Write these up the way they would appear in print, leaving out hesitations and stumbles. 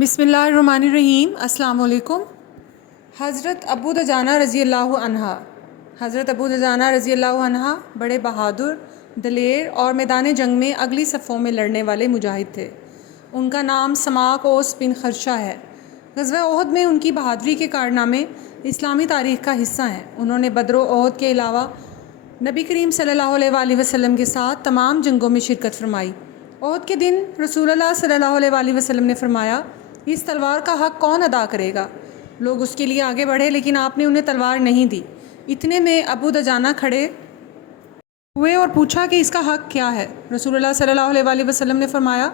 بسم اللہ الرحمن الرحیم۔ السلام علیکم۔ حضرت ابو دجانہ رضی اللہ عنہ رضی اللہ عنہ بڑے بہادر، دلیر اور میدان جنگ میں اگلی صفوں میں لڑنے والے مجاہد تھے۔ ان کا نام سماک اوس بن خرشہ ہے۔ غزوہ احد میں ان کی بہادری کے کارنامے اسلامی تاریخ کا حصہ ہیں۔ انہوں نے بدر و احد کے علاوہ نبی کریم صلی اللہ علیہ وآلہ وسلم کے ساتھ تمام جنگوں میں شرکت فرمائی۔ احد کے دن رسول اللہ صلی اللہ علیہ وآلہ وسلم نے فرمایا، اس تلوار کا حق کون ادا کرے گا؟ لوگ اس کے لیے آگے بڑھے، لیکن آپ نے انہیں تلوار نہیں دی۔ اتنے میں ابو دجانہ کھڑے ہوئے اور پوچھا کہ اس کا حق کیا ہے؟ رسول اللہ صلی اللہ علیہ وآلہ وسلم نے فرمایا،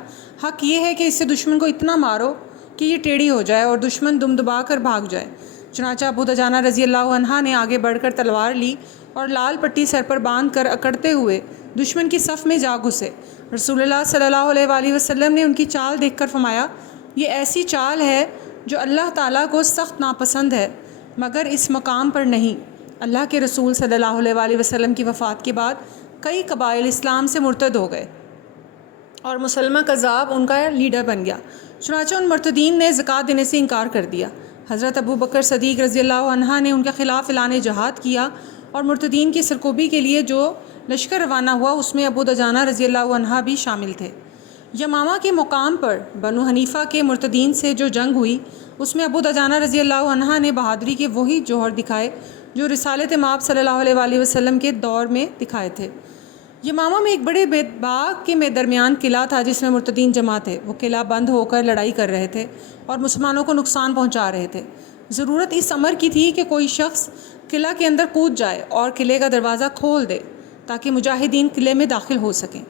حق یہ ہے کہ اس سے دشمن کو اتنا مارو کہ یہ ٹیڑھی ہو جائے اور دشمن دم دبا کر بھاگ جائے۔ چنانچہ ابو دجانہ رضی اللہ عنہ نے آگے بڑھ کر تلوار لی اور لال پٹی سر پر باندھ کر اکڑتے ہوئے دشمن کی صف میں جا گھسے۔ رسول اللہ صلی اللہ علیہ وآلہ وسلم نے ان کی چال دیکھ کر فرمایا، یہ ایسی چال ہے جو اللہ تعالیٰ کو سخت ناپسند ہے، مگر اس مقام پر نہیں۔ اللہ کے رسول صلی اللہ علیہ وآلہ وسلم کی وفات کے بعد کئی قبائل اسلام سے مرتد ہو گئے اور مسلمہ کذاب ان کا لیڈر بن گیا۔ چنانچہ ان مرتدین نے زکوٰۃ دینے سے انکار کر دیا۔ حضرت ابو بکر صدیق رضی اللہ عنہ نے ان کے خلاف اعلان جہاد کیا اور مرتدین کی سرکوبی کے لیے جو لشکر روانہ ہوا اس میں ابو دجانہ رضی اللہ عنہ بھی شامل تھے۔ یمامہ کے مقام پر بنو حنیفہ کے مرتدین سے جو جنگ ہوئی اس میں ابو دجانہ رضی اللہ عنہ نے بہادری کے وہی جوہر دکھائے جو رسالت مآب صلی اللہ علیہ وآلہ وسلم کے دور میں دکھائے تھے۔ یمامہ میں ایک بڑے باغ کے درمیان قلعہ تھا جس میں مرتدین جمع تھے۔ وہ قلعہ بند ہو کر لڑائی کر رہے تھے اور مسلمانوں کو نقصان پہنچا رہے تھے۔ ضرورت اس امر کی تھی کہ کوئی شخص قلعہ کے اندر کود جائے اور قلعے کا دروازہ کھول دے تاکہ مجاہدین قلعے میں داخل ہو سکیں۔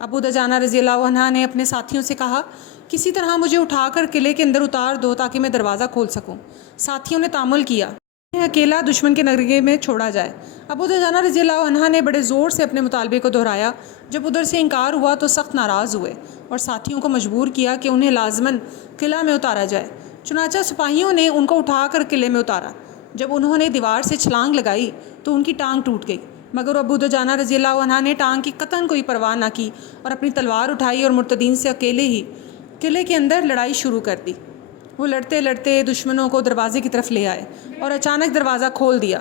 ابو دجانہ رضی اللہ عنہ نے اپنے ساتھیوں سے کہا، کسی طرح مجھے اٹھا کر قلعے کے اندر اتار دو تاکہ میں دروازہ کھول سکوں۔ ساتھیوں نے تعامل کیا، انہیں اکیلا دشمن کے نرغے میں چھوڑا جائے۔ ابو دجانہ رضی اللہ عنہ نے بڑے زور سے اپنے مطالبے کو دہرایا۔ جب ادھر سے انکار ہوا تو سخت ناراض ہوئے اور ساتھیوں کو مجبور کیا کہ انہیں لازماً قلعہ میں اتارا جائے۔ چنانچہ سپاہیوں نے ان کو اٹھا کر قلعے میں اتارا۔ جب انہوں نے دیوار سے چھلانگ لگائی تو ان کی ٹانگ ٹوٹ گئی، مگر ابو دجانہ رضی اللہ عنہ نے ٹانگ کی قطعاً کوئی پرواہ نہ کی اور اپنی تلوار اٹھائی اور مرتدین سے اکیلے ہی قلعے کے اندر لڑائی شروع کر دی۔ وہ لڑتے لڑتے دشمنوں کو دروازے کی طرف لے آئے اور اچانک دروازہ کھول دیا۔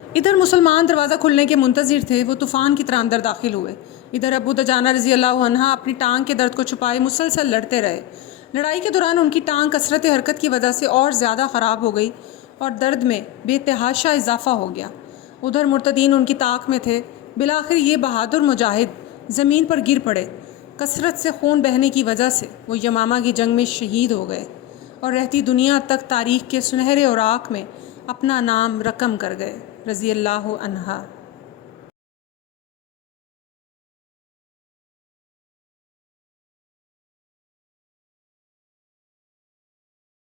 ادھر مسلمان دروازہ کھلنے کے منتظر تھے، وہ طوفان کی طرح اندر داخل ہوئے۔ ادھر ابو دجانہ رضی اللہ عنہ اپنی ٹانگ کے درد کو چھپائے مسلسل لڑتے رہے۔ لڑائی کے دوران ان کی ٹانگ کثرت حرکت کی وجہ سے اور زیادہ خراب ہو گئی اور درد میں بے تحاشا اضافہ ہو گیا۔ ادھر مرتدین ان کی طاق میں تھے۔ بالآخر یہ بہادر مجاہد زمین پر گر پڑے۔ کثرت سے خون بہنے کی وجہ سے وہ یمامہ کی جنگ میں شہید ہو گئے اور رہتی دنیا تک تاریخ کے سنہرے اوراق میں اپنا نام رقم کر گئے۔ رضی اللہ عنہ۔